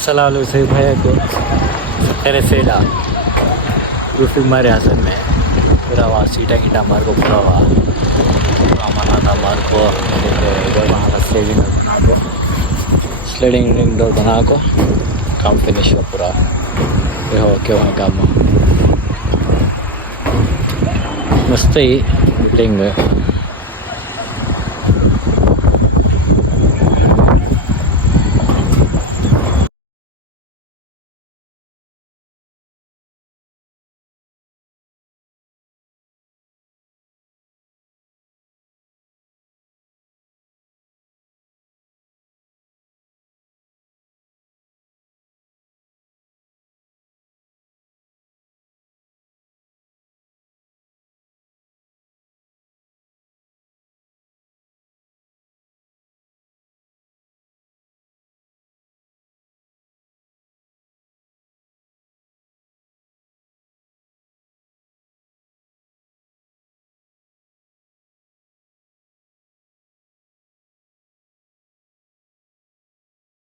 selalu saya bayar ko Tereseda roofing मारे आसन में पूरा वहाँ सीटा गीटा मार को पूरा वहाँ माना था मार को इधर वहाँ का स्लाइडिंग डोर बना को काम फिनिश हुआ पूरा ये हो क्या वहाँ काम मस्त ही बिल्डिंग